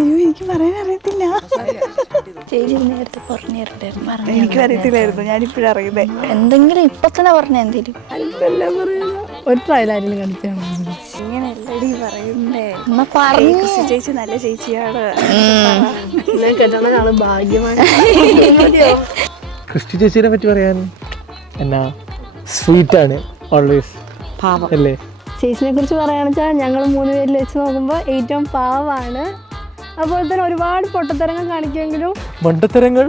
അയ്യോ എനിക്ക് പറയാൻ അറിയത്തില്ല. ചേച്ചി നേരത്തെ പറഞ്ഞു തരട്ടെ. എനിക്കും അറിയത്തില്ലായിരുന്നു, ഞാനിപ്പോഴും അറിയുന്നേ. എന്തെങ്കിലും ഇപ്പൊ തന്നെ പറഞ്ഞ എന്തെങ്കിലും ഒരു ട്രയലായാലും കളിച്ചാണ്. ഇങ്ങനെയല്ലടി പറയുന്നേ. എന്നാ പറഞ്ഞു. ക്രിസ്റ്റി ചേച്ചി നല്ല ചേച്ചിയാണ്. കെട്ടണ ആള് ഭാഗ്യമാണ്. ക്രിസ്റ്റി ചേച്ചിയെ പറ്റി പറയാൻ എന്നാ സ്വീറ്റാണ് ഓൾവേസ്, പാവം അല്ലേ? ചേച്ചിനെ കുറിച്ച് പറയുകയാണെന്ന് വെച്ചാൽ ഞങ്ങൾ 3 പേരിൽ വെച്ച് നോക്കുമ്പോൾ ഏറ്റവും പാവമാണ്. അതുപോലെ തന്നെ ഒരുപാട് പൊട്ടത്തരങ്ങൾ കാണിക്കുമെങ്കിലും മണ്ടത്തരങ്ങൾ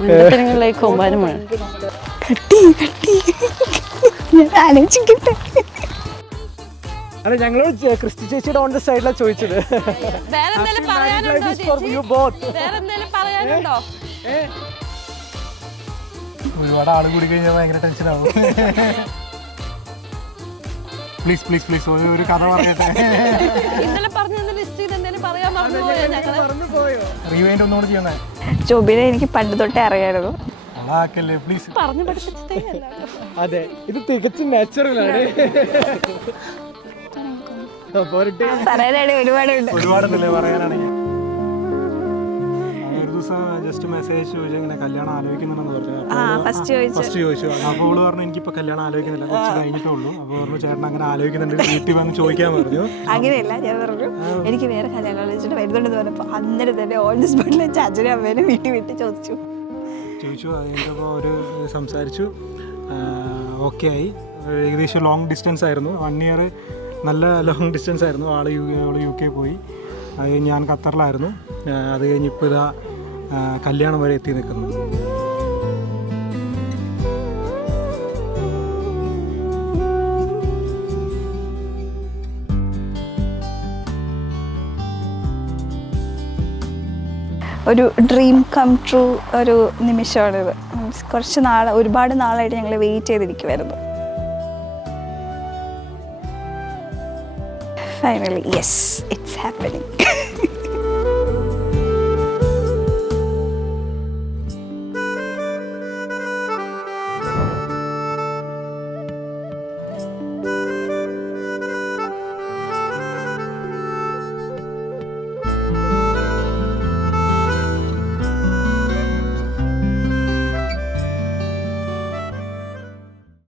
മണ്ടത്തരങ്ങളിലേക്ക് ഒമ്പാരമാണ്. അല്ല, ഞങ്ങളോട് ക്രിസ്റ്റി ചേച്ചിയുടെ ഓൺ ദ സൈഡിലാണ് ചോദിച്ചത്. ഒരുപാട് ആള് കൂടി കഴിഞ്ഞാൽ ഭയങ്കര ടെൻഷൻ ആവും. പ്ലീസ് പ്ലീസ് പ്ലീസ് ഒരു കഥ പറയട്ടെ. റീവൈൻഡ് ഒന്നുകൂടെ ചെയ്യണേ. ജോബിനെ എനിക്ക് പണ്ട് തൊട്ടേ അറിയായിരുന്നു. അതാക്കല്ലേ പ്ലീസ്. അതെ, ഇത് തികച്ചും നാച്ചുറലാണ്. പറയാനാണ് ഒരുപാടുണ്ടല്ലേ പറയാനാണെങ്കിൽ. ഒരു ദിവസം ജസ്റ്റ് മെസ്സേജ് ചോദിച്ചു, ഇങ്ങനെ കല്യാണം ആലോചിക്കുന്നുണ്ടെന്ന് പറഞ്ഞു. ഫസ്റ്റ് ചോദിച്ചു. അപ്പോൾ അവള് പറഞ്ഞു എനിക്കിപ്പോൾ കല്യാണം ആലോചിക്കുന്നില്ല, കുറച്ച് കഴിഞ്ഞിട്ടേ ഉള്ളൂ. അപ്പോൾ പറഞ്ഞു ചേട്ടൻ അങ്ങനെ ആലോചിക്കുന്നുണ്ട്, വീട്ടിൽ വന്ന് ചോദിക്കാൻ പറഞ്ഞു. അങ്ങനെയല്ല, ഞാൻ പറഞ്ഞു എനിക്ക് വേറെ കല്യാണം ആലോചിച്ചിട്ട് വരുന്നുണ്ടെന്ന് പറഞ്ഞപ്പോൾ അന്നേരം തന്നെ ഓൺ ദി സ്പോട്ടിൽ വെച്ച് അച്ഛനും അമ്മേനെ വീട്ടിൽ ചോദിച്ചു. അത് കഴിഞ്ഞപ്പോൾ ഒരു സംസാരിച്ചു, ഓക്കെ ആയി. ഏകദേശം ലോങ് ഡിസ്റ്റൻസ് ആയിരുന്നു, 1 ഇയർ നല്ല ലോങ് ഡിസ്റ്റൻസ് ആയിരുന്നു. ആൾ UK പോയി, അത് കഴിഞ്ഞ് ഞാൻ ഖത്തറിലായിരുന്നു. അത് കഴിഞ്ഞ് ഇപ്പോൾ ഇതാ കല്യാണം വരെ എത്തി നിൽക്കുന്നു. ഒരു ഡ്രീം കം ട്രൂ ഒരു നിമിഷമാണിത്. ഒരുപാട് നാളായിട്ട് ഞങ്ങൾ വെയിറ്റ് ചെയ്തിരിക്കുമായിരുന്നു. Finally yes, it's happening.